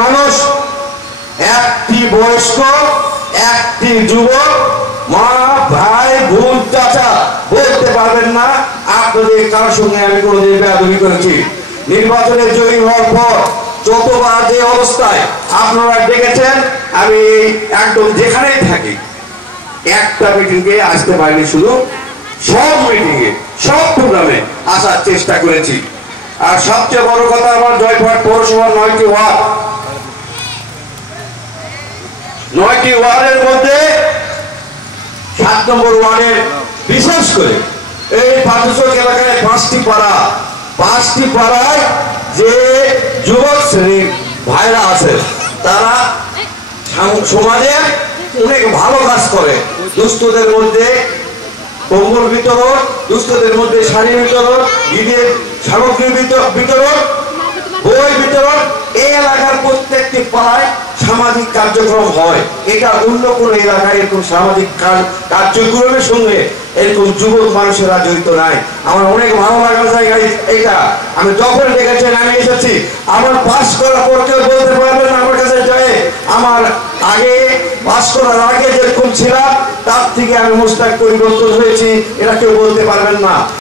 মানুষ, একটি বয়স্ক, একটি যুবক, মা, ভাই, বোন, চাচা বলতে পারবেন না আপনাদের কারোর সঙ্গে আমি কোনোদিন বেয়াদবি করেছি। নির্বাচনে জয়ী হওয়ার পর যতবার যে অবস্থায় আপনারা ডেকেছেন, আমি একদম যেখানেই থাকি একটা মিটিংয়ে আসতে পারিনি, শুধু সব মিটিংয়ে সব প্রোগ্রামে আসার চেষ্টা করেছি। আর সবচেয়ে বড় কথা, আমার জয়পুরহাট পৌরসভার 9টি ওয়ার্ড, 9টি ওয়ার্ডের মধ্যে 7 নম্বর ওয়ার্ডের বিশেষ করে এই পাঁচশোক এলাকায় 5টি পাড়া, 5টি পাড়ায় যে যুবক শ্রেণীর ভাইরা আছে তারা সমাজে অনেক ভালো কাজ করে। দুস্থদের মধ্যে কম্বল বিতরণ, দুস্থদের মধ্যে শাড়ি বিতরণ, ঈদের সামগ্রী বিতরণ, বই বিতরণ, এই এলাকার প্রত্যেকটি পাড়ায় সামাজিক কার্যক্রম হয়। এটা অন্য কোনো এলাকায় এরকম সামাজিক কার্যক্রমের সঙ্গে এরকম যুবক মানুষেরা জড়িত নাই। আমার অনেক ভালো লাগার জায়গা এটা। আমি যখন দেখেছেন আমি এসেছি, আমার পাস করার পর কেউ বলতে পারবেন না আমার কাছে যায় আমার আগে পাস করার আগে যেরকম ছিলাম তার থেকে আমি মোস্তাক পরিবর্তন হয়েছি, এটা কেউ বলতে পারবেন না।